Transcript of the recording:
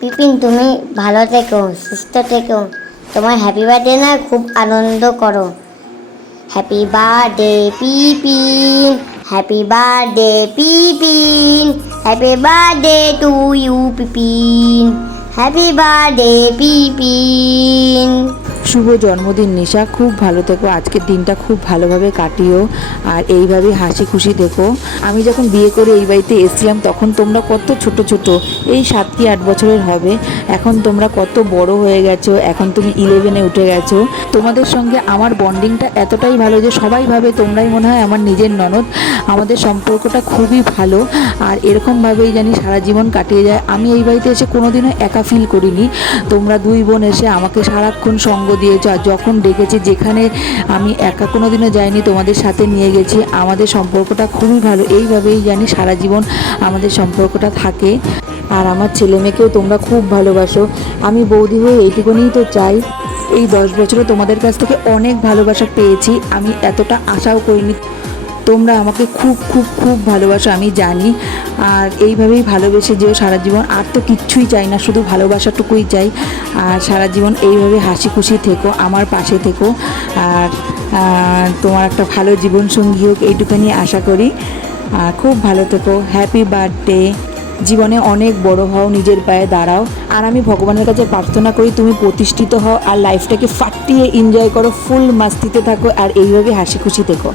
পিপিন, তুমি ভালো থেকো, সুস্থ থেকো। তোমার হ্যাপি বার্থডে না খুব আনন্দ করো। Happy birthday Pipin, happy birthday Pipin, happy birthday to you Pipin, happy birthday Pipin. শুভ জন্মদিন নিশা, খুব ভালো থেকো, আজকের দিনটা খুব ভালোভাবে কাটিও আর এইভাবেই হাসি খুশি দেখো। আমি যখন বিয়ে করে এই বাড়িতে এসেছিলাম তখন তোমরা কত ছোট ছোট, এই 7 কি 8 বছরের হবে। এখন তোমরা কত বড় হয়ে গেছো, এখন তুমি 11-এ উঠে গেছো। তোমাদের সঙ্গে আমার বন্ডিংটা এতটাই ভালো যে সবাই ভাবে তোমরাই মনে হয় আমার নিজের ননদ। আমাদের সম্পর্কটা খুবই ভালো আর এরকমভাবেই জানি সারা জীবন কাটিয়ে যায়। আমি এই বাড়িতে এসে কোনোদিনও একা ফিল করিনি। তোমরা দুই বোন এসে আমাকে সারাক্ষণ সঙ্গ দিয়েছ আর যখন ডেকেছি যেখানে আমি একা কোনোদিনও যাইনি, তোমাদের সাথে নিয়ে গেছি। আমাদের সম্পর্কটা খুবই ভালো, এইভাবেই জানি সারা জীবন আমাদের সম্পর্কটা থাকে। আর আমার ছেলে মেয়েকেও তোমরা খুব ভালোবাসো। আমি বৌদি হয়ে এইটুকুনিই তো চাই। এই 10 বছরে তোমাদের কাছ থেকে অনেক ভালোবাসা পেয়েছি, আমি এতটা আশাও করিনি। তোমরা আমাকে খুব খুব খুব ভালোবাসো আমি জানি। আর এইভাবেই ভালোবেসে যেও সারা জীবন, আর তো কিচ্ছুই চাই না, শুধু ভালোবাসাটুকুই চাই। আর সারা জীবন এইভাবে হাসি খুশি থেকো, আমার পাশে থেকো। আর তোমার একটা ভালো জীবনসঙ্গী হোক এইটুখানি আশা করি। খুব ভালো থেকো, হ্যাপি বার্থডে। জীবনে অনেক বড় হও, নিজের পায়ে দাঁড়াও। আর আমি ভগবানের কাছে প্রার্থনা করি তুমি প্রতিষ্ঠিত হও আর লাইফটাকে ফাটিয়ে এনজয় করো, ফুল মাস্তিতে থাকো আর এইভাবে হাসি খুশি থেকো।